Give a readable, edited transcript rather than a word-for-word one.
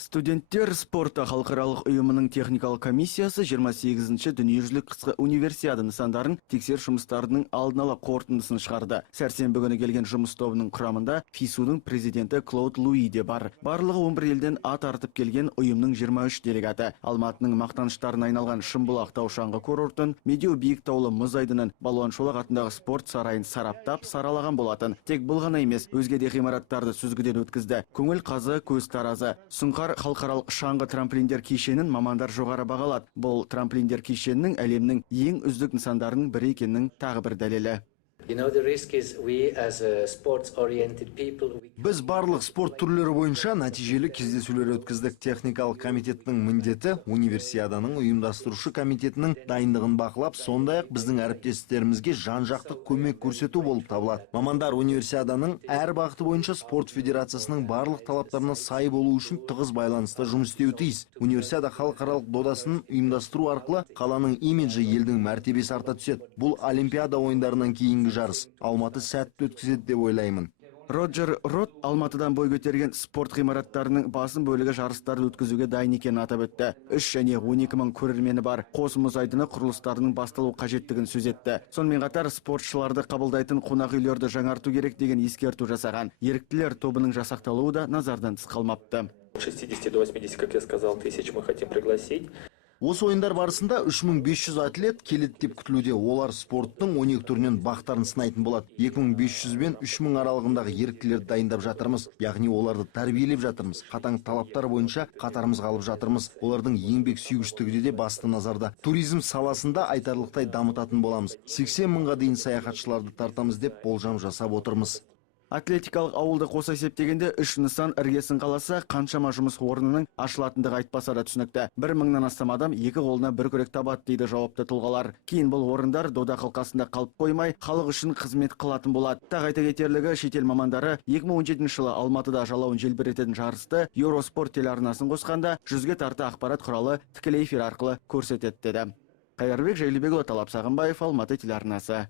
Студенттер спорты халықаралық ұйымының техникалық комиссиясы 28-ші дүниежүзілік қысқы универсиада нысандарын тексеріс жұмыстарының алдын ала қорытындысын шығарды. Сәрсенбі күні келген жұмыс тобының құрамында ФИСУ-ның президенті Клод Луи де бар. Барлығы 11 елден ат артып келген ұйымның 23 делегаты. Алматының мақтаныштарына айналған Шымбұлақ тау-шаңғы курортын, Медеу биік таулы мұз айдынын, Балуан Шолақ атындағы спорт сарайын сараптап, саралаған болатын. Тек бұл ғана емес, өзге де ғимараттарды сүзгіден өткізді. Көңіл қазы, көз таразы. Сұңқар халықаралық шаңғы трамплиндер кешенін мамандар жоғары бағалады. Бұл трамплиндер кешенінің әлемнің ең үздік нысандарының бірі екенінің тағы бір дәлелі. Біз барлық спорт түрлері бойынша нәтижелі кездесулер өткіздік. Техникалық комитеттің міндеті универсиаданың ұйымдастырушы комитетінің дайындығын бақылап, сондай-ақ біздің әріптестерімізге жан-жақты көмек көрсету болып табылады. Мамандар универсиаданың әр бағыты бойынша спорт федерациясының барлық талаптарына сай болу үшін тығыз байланыста жұмыс істеуі тиіс. Универсиада халықаралық додасын ұйымдастыру арқылы қаланың имиджі, елдің мәртебесі арта түседі. Бұл Олимпиада ойындарынан кейінгі жарыс. Алматы сәтті өткізеді деп ойлаймын. Роджер Рот Алматыдан бой көтерген спорт ғимараттарының басым бөлігі жарыстарды өткізуге дайын екенін атап өтті. 3 және 12 мың көрермені бар қос мұз айдыны құрылыстарының басталу қажеттігін сөз етті. Сонымен қатар спортшыларды қабылдайтын қонақ үйлерді жаңарту керек деген ескерту жасаған. Еріктілер тобының жасақталуы да назардан тыс қалмапты. 60 до 80, как я сказал, тысяч мы хотим пригласить. Осы ойындар барысында 3500 атлет келеді деп күтілуде. Олар спорттың 12 түрінен бақтарын сынайтын болады. 2500 бен 3000 аралығындағы еріктілерді дайындап жатырмыз. Яғни оларды тәрбиелеп жатырмыз. Қатаң талаптар бойынша қатарымызға алып жатырмыз. Олардың еңбек сүйгіштігі де басты назарда. Туризм саласында айтарлықтай дамытатын боламыз. 80 мыңға дейін саяхатшыларды тартамыз деп болжам жасап отырмыз. Атлетикалық ауылды қоса есептегенде 3 нысан іргесін қаласа, қаншама жұмыс орнының ашылатындығы айтпаса да түсінікті. 1000-нан астам адам екі қолына бір күрек табады дейді жауапты тұлғалар. Кейін бұл орындар дода қалқасында қалып қоймай, халық үшін қызмет қылатын болады. Тағы айта кетерлігі, шетел мамандары 2017 жылы Алматыда жалауын желбірететін жарысты Еуроспорт телеарнасын қосқанда 100-ге тарта ақпарат құралы тікелей эфир арқылы көрсетеді деді. Қайырбек Жайлыбекұлы, Талап Сағынбаев, Алматы телеарнасы.